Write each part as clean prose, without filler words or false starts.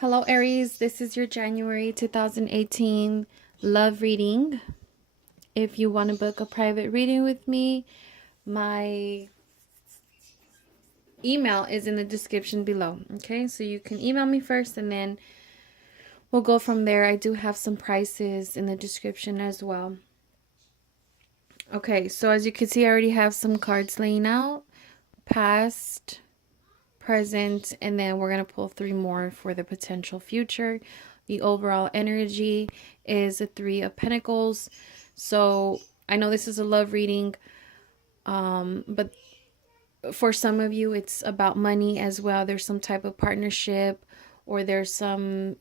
Hello, Aries. This is your January 2018 love reading. If you want to book a private reading with me, my email is in the description below. Okay, so you can email me first and then we'll go from there. I do have some prices in the description as well. Okay, so as you can see, I already have some cards laying out: past, present, and then we're going to pull three more for the potential future. The overall energy is a Three of Pentacles. So I know this is a love reading, but for some of you, it's about money as well. There's some type of partnership, or there's some,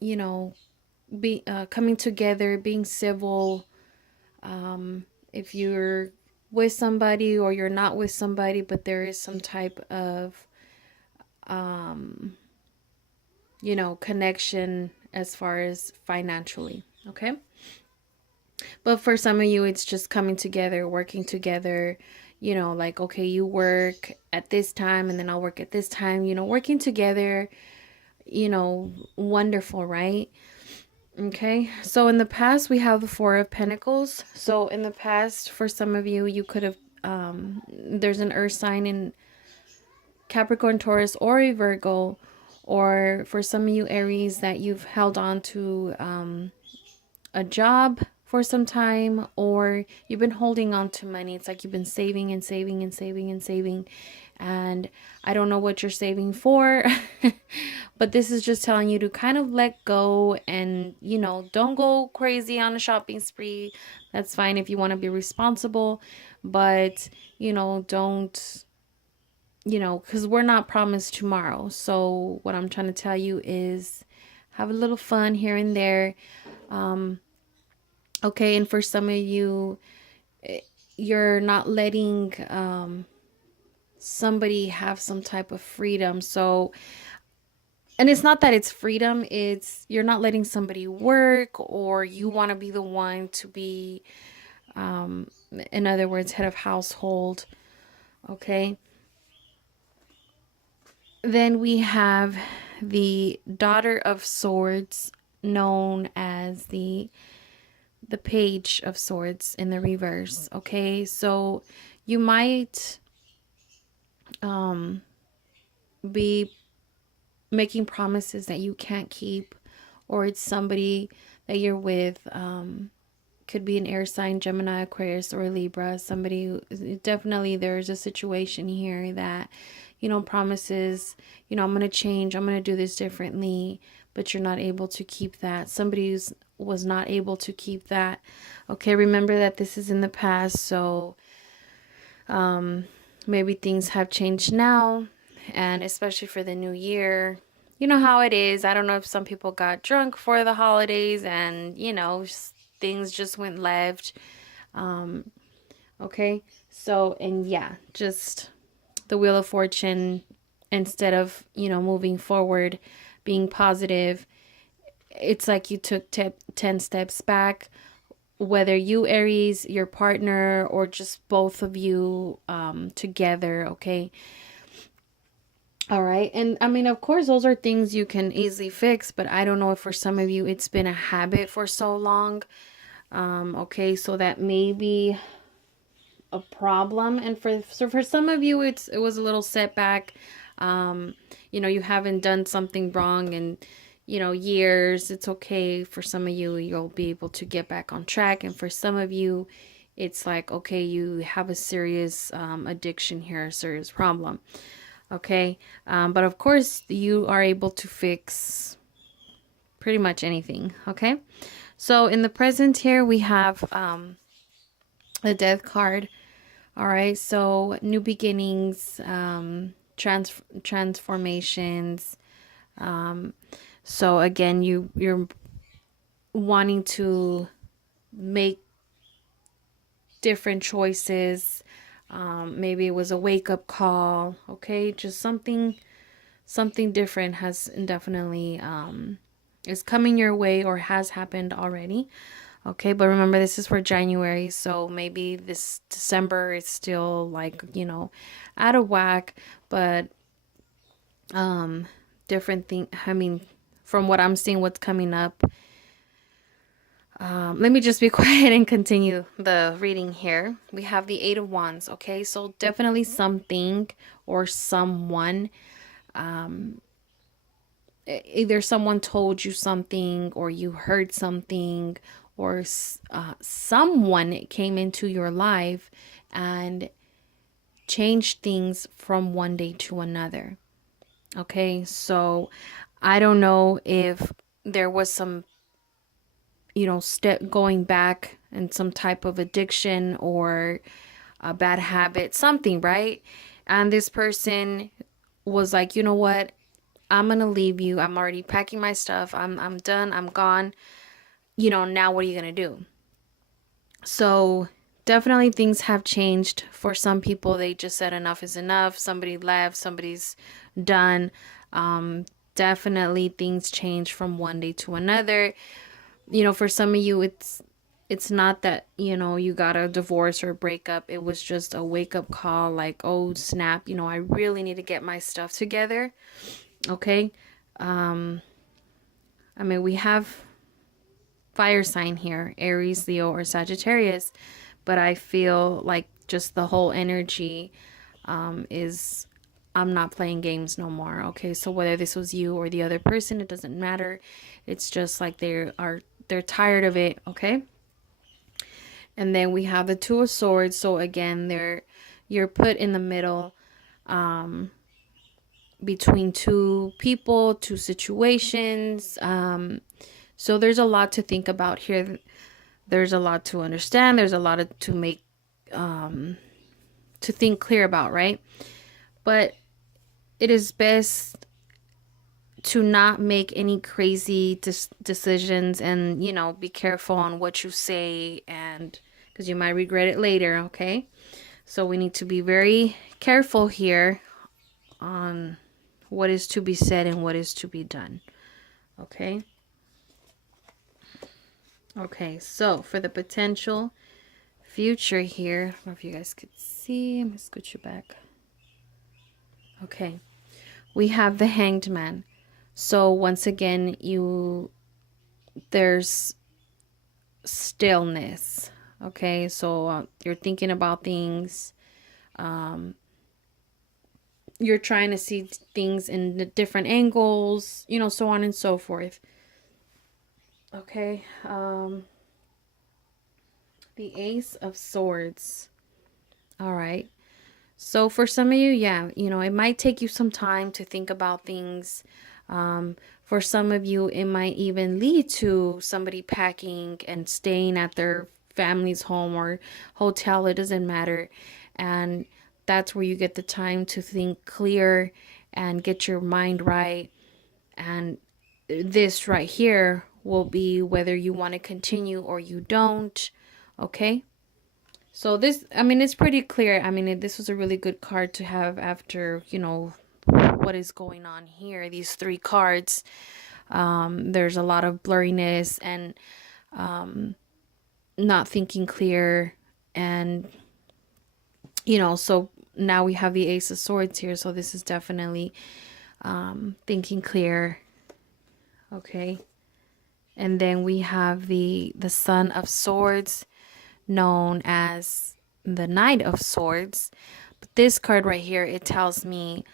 coming together, being civil. If you're with somebody or you're not with somebody, but there is some type of connection as far as financially. Okay. But for some of you, it's just coming together, working together, like, okay, you work at this time and then I'll work at this time, working together, wonderful, right? Okay. So in the past, we have the Four of Pentacles. So in the past, for some of you, you could have, there's an earth sign in Capricorn, Taurus, or a Virgo, or for some of you Aries, that you've held on to a job for some time, or you've been holding on to money. It's like you've been saving and saving and saving and saving, and I don't know what you're saving for. But this is just telling you to kind of let go and, don't go crazy on a shopping spree. That's fine if you want to be responsible, but, don't, because we're not promised tomorrow. So what I'm trying to tell you is have a little fun here and there. Okay, and for some of you, you're not letting somebody have some type of freedom. So, and it's not that it's freedom, it's you're not letting somebody work, or you want to be the one to be, in other words, head of household. Okay. Then we have the Daughter of Swords, known as the Page of Swords in the reverse. Okay, so you might be making promises that you can't keep, or it's somebody that you're with, could be an air sign, Gemini, Aquarius, or Libra. Somebody who, definitely there's a situation here that, promises, I'm going to change, I'm going to do this differently, but you're not able to keep that. Somebody who's was not able to keep that. Okay, remember that this is in the past, so maybe things have changed now, and especially for the new year. You know how it is. I don't know if some people got drunk for the holidays and, things just went left. Okay, so, and yeah, just the Wheel of Fortune, instead of, moving forward, being positive, it's like you took 10 steps back, whether you Aries, your partner, or just both of you together. Okay. All right. And I mean, of course, those are things you can easily fix, but I don't know if for some of you it's been a habit for so long. Okay, so that may be a problem. And for some of you, it was a little setback. You haven't done something wrong and years. It's okay. For some of you, you'll be able to get back on track, and for some of you, it's like, okay, you have a serious addiction here, a serious problem. Okay, but of course you are able to fix pretty much anything. Okay, so in the present here we have the Death card. All right, so new beginnings, transformations. So again, you're wanting to make different choices. Maybe it was a wake-up call. Okay, just something different has definitely is coming your way or has happened already. Okay, but remember, this is for January, so maybe this December is still like, out of whack, but different thing. I mean, from what I'm seeing, what's coming up. Let me just be quiet and continue the reading here. We have the Eight of Wands. Okay, so definitely something or someone, either someone told you something or you heard something, or someone came into your life and changed things from one day to another. Okay, so I don't know if there was some, step going back and some type of addiction or a bad habit, something, right? And this person was like, you know what? I'm gonna leave you. I'm already packing my stuff. I'm done. I'm gone. Now what are you gonna do? So definitely things have changed. For some people, they just said enough is enough. Somebody left, somebody's done. Definitely things change from one day to another. For some of you, it's not that, you got a divorce or a breakup. It was just a wake up call, like, oh snap, I really need to get my stuff together. Okay. We have fire sign here, Aries, Leo, or Sagittarius, but I feel like just the whole energy is, I'm not playing games no more. Okay, so whether this was you or the other person, it doesn't matter. It's just like they're tired of it. Okay. And then we have the Two of Swords. So again, you're put in the middle, between two people, two situations. So there's a lot to think about here. There's a lot to understand. There's a lot to make, to think clear about, right? But it is best to not make any crazy decisions, and be careful on what you say, and because you might regret it later. Okay, so we need to be very careful here on what is to be said and what is to be done. Okay. Okay, so for the potential future here, I don't know if you guys could see. I'm gonna scoot you back. Okay, we have the Hanged Man. So once again, there's stillness. Okay, so you're thinking about things. You're trying to see things in different angles, so on and so forth. Okay, the Ace of Swords. All right. So for some of you, yeah, it might take you some time to think about things. For some of you, it might even lead to somebody packing and staying at their family's home or hotel. It doesn't matter. And that's where you get the time to think clear and get your mind right. And this right here will be whether you want to continue or you don't. Okay. So this, it's pretty clear. This was a really good card to have after, what is going on here. These three cards, there's a lot of blurriness and not thinking clear. And, so now we have the Ace of Swords here. So this is definitely thinking clear. Okay. And then we have the Son of Swords, known as the Knight of Swords. But this card right here, it tells me,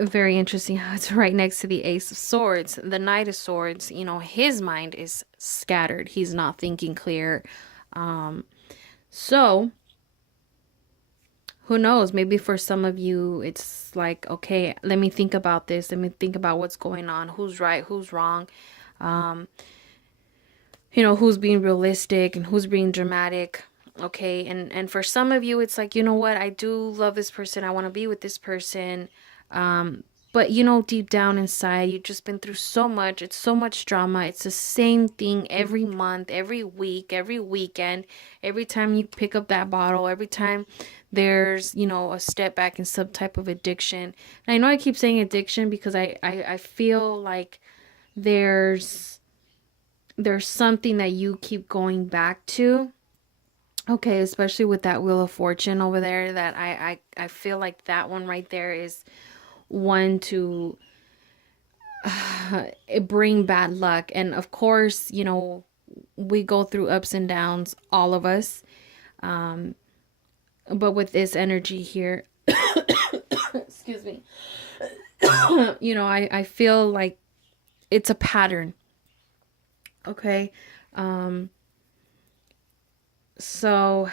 very interesting how it's right next to the Ace of Swords. The Knight of Swords, his mind is scattered. He's not thinking clear. So who knows? Maybe for some of you, it's like, okay, let me think about this. Let me think about what's going on. Who's right? Who's wrong? Who's being realistic and who's being dramatic. Okay. And for some of you, it's like, you know what? I do love this person. I want to be with this person. But deep down inside, you've just been through so much. It's so much drama. It's the same thing every month, every week, every weekend, every time you pick up that bottle, every time there's, a step back in some type of addiction. And I know I keep saying addiction because I feel like there's something that you keep going back to. Okay, especially with that Wheel of Fortune over there, that I feel like that one right there is one to it bring bad luck. And of course, you know, we go through ups and downs, all of us. But with this energy here, excuse me, you know, I feel like it's a pattern. Okay. So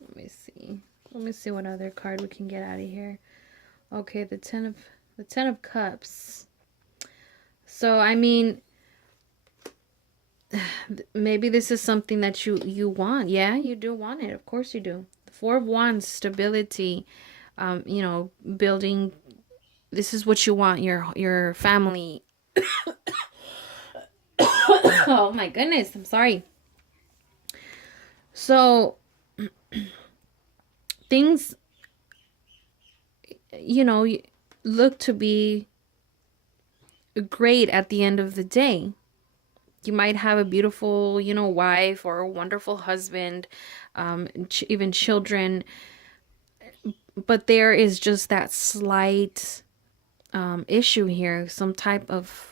let me see. Let me see what other card we can get out of here. Okay, the Ten of Cups. So I mean, maybe this is something that you want. Yeah, you do want it. Of course you do. The Four of Wands, stability. You know, building. This is what you want. Your family. Oh my goodness, I'm sorry. So things, you know, look to be great at the end of the day. You might have a beautiful, you know, wife or a wonderful husband, even children, but there is just that slight issue here, some type of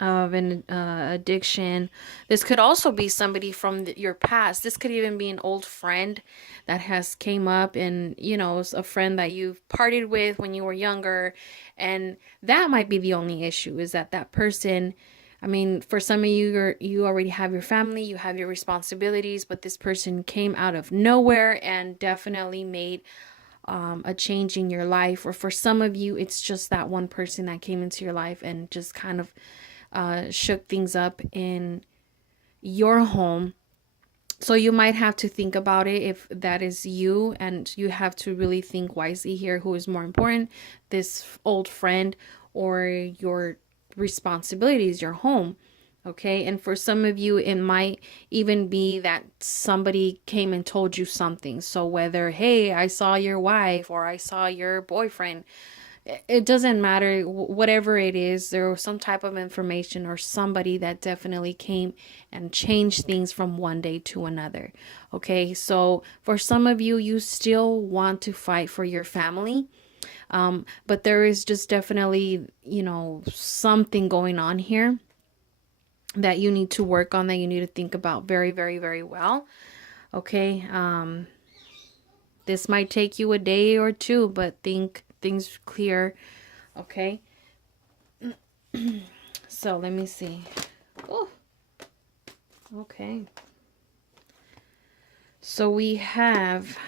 an addiction. This could also be somebody from your past. This could even be an old friend that has came up, and you know, a friend that you've partied with when you were younger, and that might be the only issue, is that that person, I mean, for some of you, you already have your family, you have your responsibilities, but this person came out of nowhere and definitely made a change in your life. Or for some of you, it's just that one person that came into your life and just kind of shook things up in your home. So you might have to think about it if that is you, and you have to really think wisely here, who is more important, this old friend or your responsibilities, your home. Okay. And for some of you, it might even be that somebody came and told you something. So whether, hey, I saw your wife or I saw your boyfriend, it doesn't matter. Whatever it is, there was some type of information or somebody that definitely came and changed things from one day to another. Okay. So for some of you, you still want to fight for your family. But there is just definitely, you know, something going on here that you need to work on, that you need to think about very, very, very well. Okay. This might take you a day or two, but think things clear. Okay. So let me see. Oh, okay. So we have,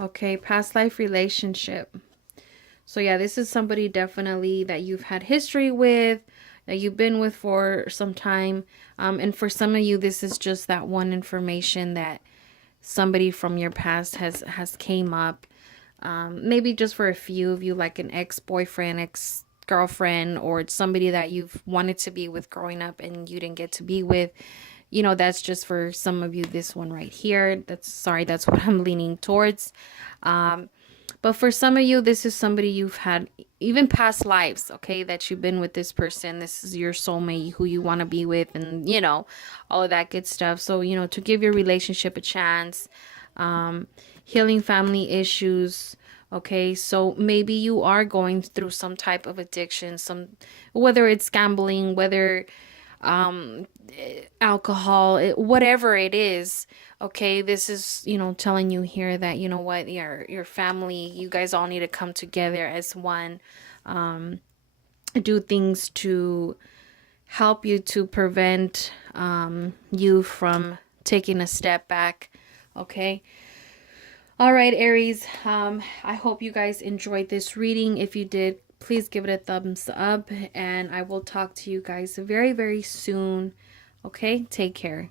okay, past life relationship. So yeah, this is somebody definitely that you've had history with, that you've been with for some time. And for some of you, this is just that one information that somebody from your past has came up. Maybe just for a few of you, like an ex-boyfriend, ex-girlfriend, or somebody that you've wanted to be with growing up and you didn't get to be with. You know, that's just for some of you, this one right here. That's what I'm leaning towards. But for some of you, this is somebody you've had even past lives, okay, that you've been with this person. This is your soulmate, who you want to be with, and, you know, all of that good stuff. So, you know, to give your relationship a chance, healing family issues, okay. So maybe you are going through some type of addiction, whether it's gambling, whether alcohol, whatever it is. Okay, this is, you know, telling you here that, you know what, your family, you guys all need to come together as one, do things to help you, to prevent you from taking a step back. Okay. All right, Aries, I hope you guys enjoyed this reading. If you did, please give it a thumbs up, and I will talk to you guys very, very soon. Okay, take care.